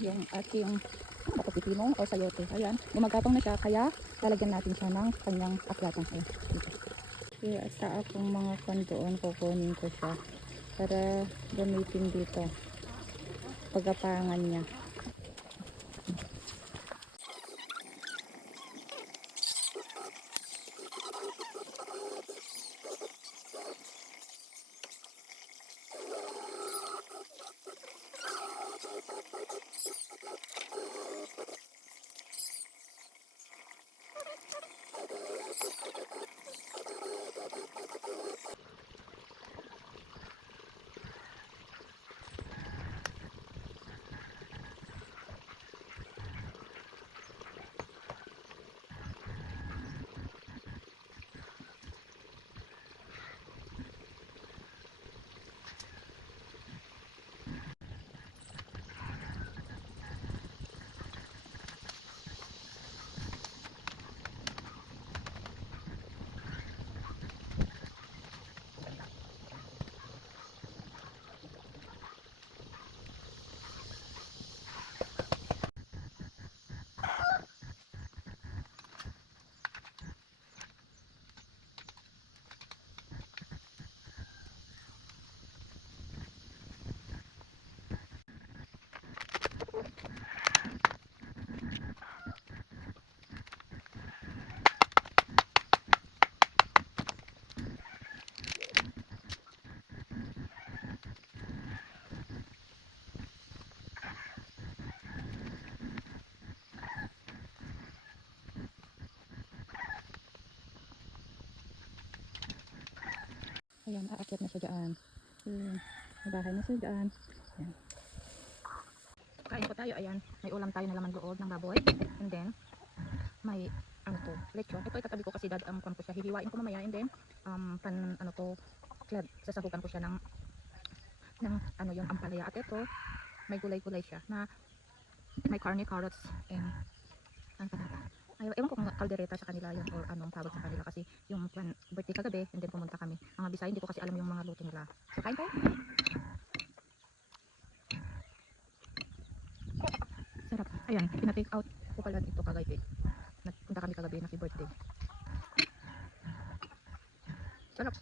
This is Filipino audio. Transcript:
yung ating pipino o sayote. Ayan, gumagapang na siya, kaya lalagyan natin siya ng kanyang akyatan. Kaya sa akong mga kandoon, kukunin ko siya para gamitin dito pagapangan niya. Ayan, aakyat na siya dyan. May bahay na siya dyan. Ayan. Kain po tayo, ayan. May ulam tayo na laman loob ng baboy. And then, may, ano to, lechon. Ito itatabi ko kasi dadam ko siya. Hihiwain ko mamaya. And then, sasabukan ko siya ng ano yung ampalaya. At ito, may gulay-gulay siya na may karne, carrots, and ewan ko kung kaldereta sa kanila yun or anong tawag sa kanila kasi yung birthday kagabi and then pumunta kami mga Bisaya, hindi ko kasi alam yung mga luto nila. So kain tayo. Sarap. Ayan, pina-take out ko pala dito kagabi. Nagpunta kami kagabi na birthday. Sarap.